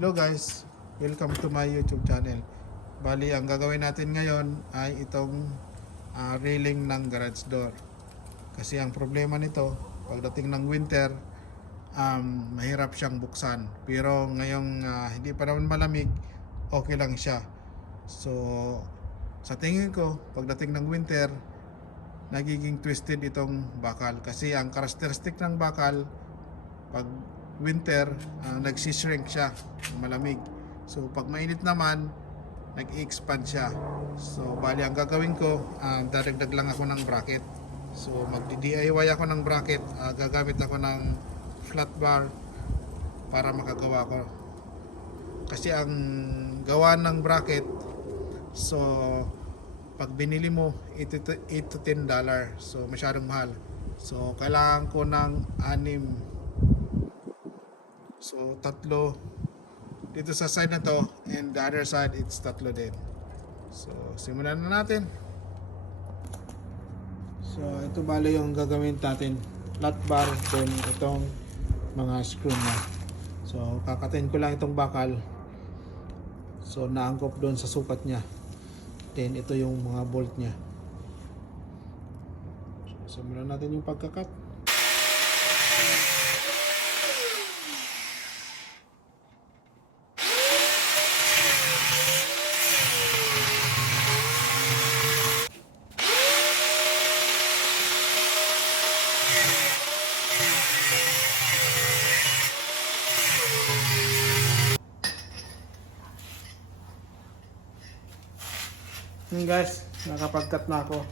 Hello guys, welcome to my YouTube channel. Bali, ang gagawin natin ngayon ay itong railing ng garage door. Kasi ang problema nito, pagdating ng winter, mahirap siyang buksan. Pero ngayong hindi pa naman malamig, okay lang siya. So, sa tingin ko, pagdating ng winter, nagiging twisted itong bakal. Kasi ang karakteristik ng bakal, pag winter, nagsishrink siya, malamig. So pag mainit naman, nag-expand siya. So bali ang gagawin ko, dadagdag lang ako ng bracket. So magdi-DIY ako ng bracket, gagamit ako ng flat bar para makagawa ko. Kasi ang gawa ng bracket, so pag binili mo 8 to $10, so masyadong mahal. So kailangan ko ng 6. So tatlo dito sa side na to, and the other side it's tatlo din. So simulan na natin. So ito bali yung gagawin natin, flat bar, then itong mga screw na. So kakatin ko lang itong bakal, so naangkop doon sa sukat nya. Then ito yung mga bolt nya. So simulan natin yung pagkakat. Yun guys, nakapag-cut na ako.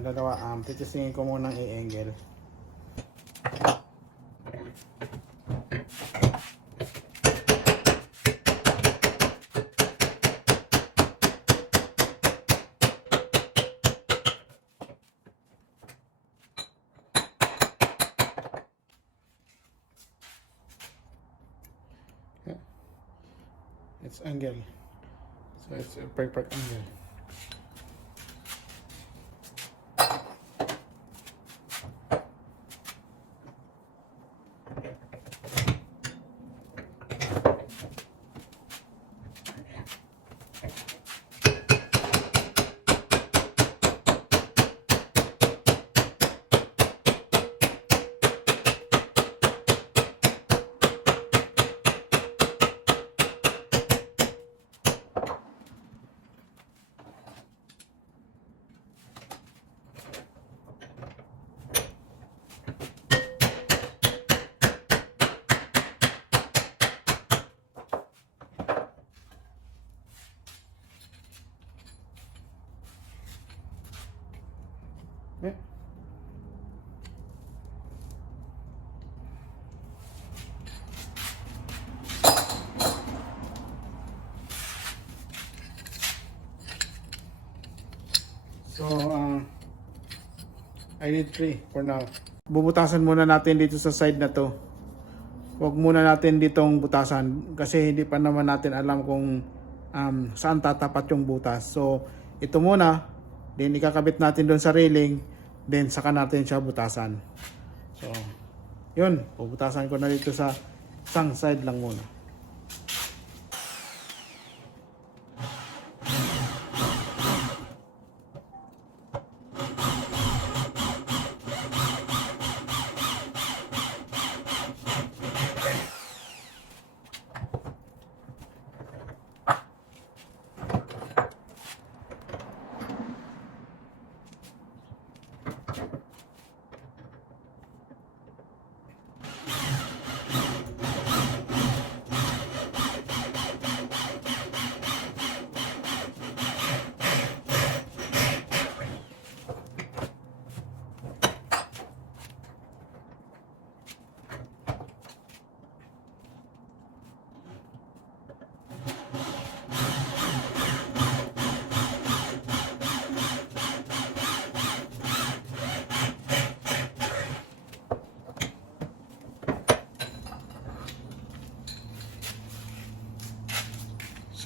Dalawa, titisingin ko muna ang i-angle. It's angle. So it's a perfect angle. Okay. So, I need 3 for now. Bubutasan muna natin dito sa side na to. Huwag muna natin ditong butasan kasi hindi pa naman natin alam kung saan tatapat yung butas. So, ito muna, then ikakabit natin doon sa railing, then saka natin siya butasan. So, yun, bubutasan ko na dito sa isang side lang muna.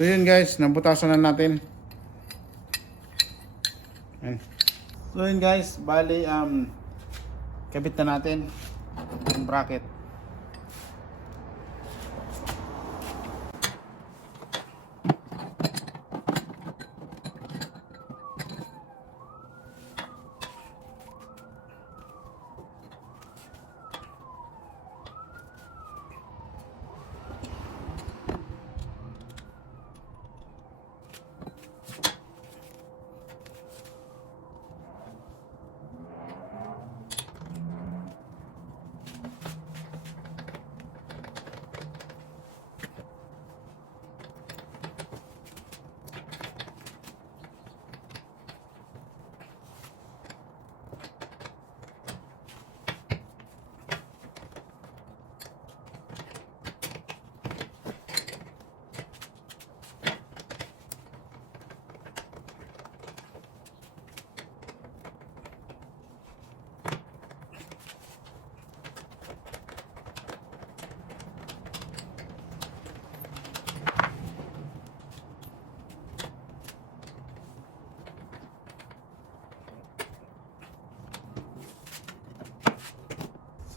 So yun guys, nabutasan na natin. Ayan. So yun guys, bali kabit na natin yung bracket.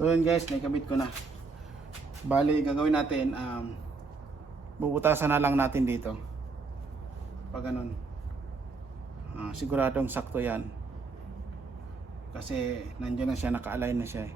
So yun guys, naikabit ko na. Bali, gagawin natin, bubutasan na lang natin dito. Pag ganun. Siguradong sakto yan. Kasi nandiyan na siya, naka-align na siya eh.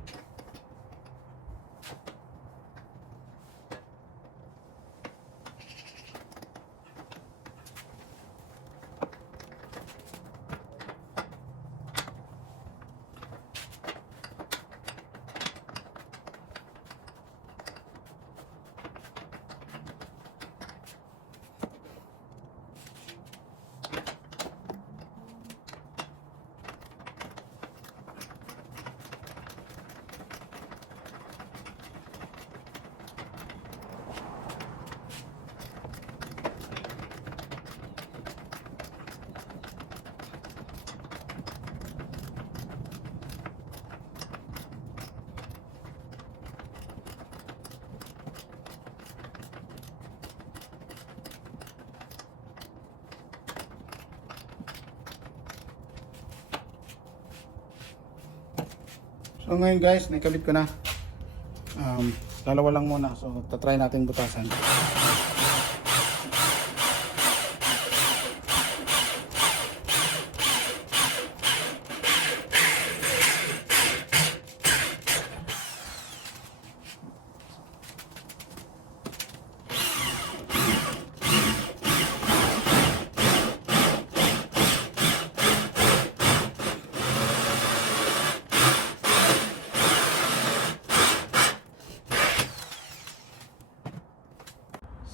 So ngayon guys, naikabit ko na. Dalawa lang muna. So tatry natin butasan.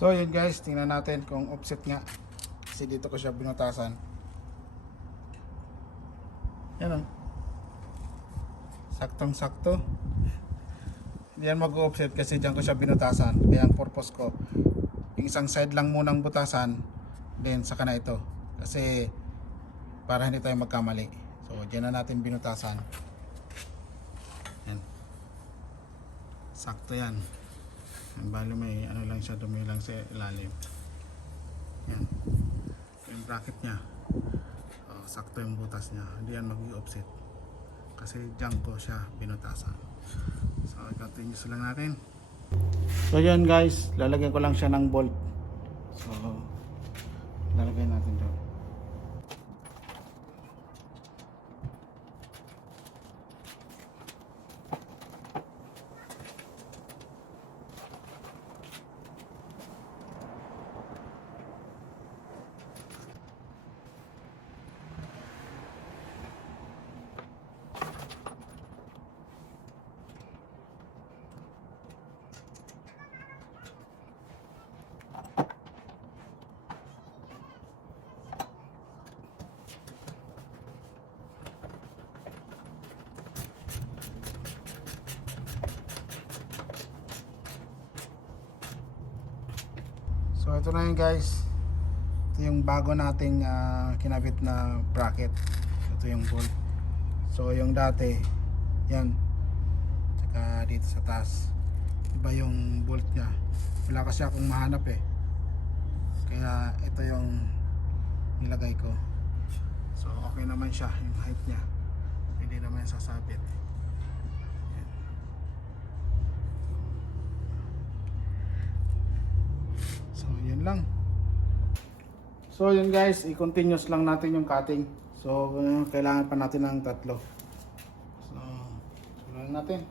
So yun guys, tingnan natin kung offset nga. Kasi dito ko siya binutasan. Yan o. Saktong sakto. Hindi yan mag-offset kasi dyan ko siya binutasan. Kaya ang purpose ko, yung isang side lang munang butasan, then saka na ito. Kasi para hindi tayo magkamali. So dyan na natin binutasan. Yan. Sakto yan. Bali may ano lang siya, dumi lang sa ilalim. Yan. Yung bracket niya. Sakto yung butas niya. Hindi yan mag-offset. Kasi dyan ko siya binutasan. So continuous lang natin. So yan guys, lalagyan ko lang siya ng bolt. So lalagyan natin doon. So ito na yun guys. Ito yung bago nating kinabit na bracket. Ito yung bolt. So yung dati, yan. Tsaka dito sa taas. Iba yung bolt niya. Wala kasi akong mahanap eh. Kaya ito yung nilagay ko. So okay naman siya, yung height niya. Hindi naman sasabit. So yun lang. So yun guys, i-continuous lang natin yung cutting. So kailangan pa natin ng 3. So simulan natin.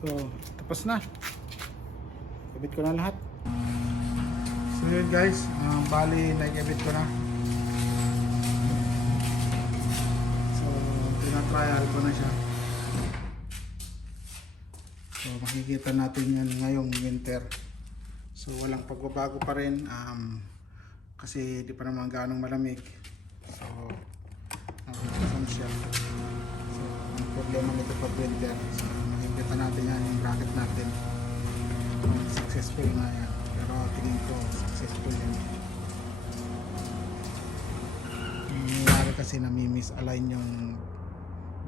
So, tapos na. Kabit ko na lahat. So yun guys, bali naikabit ko na. So tina-trial ko na siya. So makikita natin yan ngayong winter. So walang pagbabago pa rin kasi di pa naman ganong malamig. So nakakasan siya. So ang problema nito pag winter. So makikita natin yan yung bracket natin. Successful na yan. Pero tingin ko successful yan. Nangyayari kasi nami-misalign yung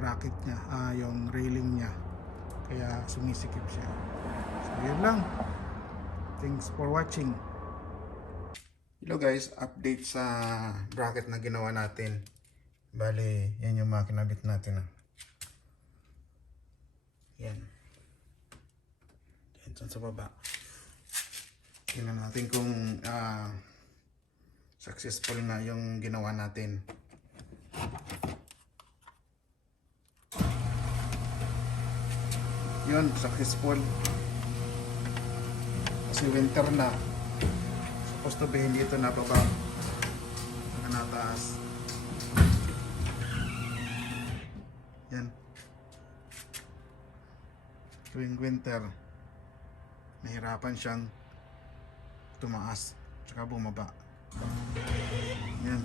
bracket niya, yung railing niya. Kaya sumisikip siya. So yun lang. Thanks for watching. Hello guys, update sa bracket na ginawa natin. Bale, yan yung mga kinabit natin. Yan. Yan dyan sa baba. Tingnan natin kung successful na yung ginawa natin. Yun, successful. Kasi winter na. Supposed to be hindi ito nababa. Nataas. Yan. Tuwing winter, nahirapan siyang tumaas tsaka bumaba. Yan.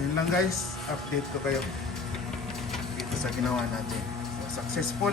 Yun lang guys, update ko kayo dito sa ginawa natin. So, successful.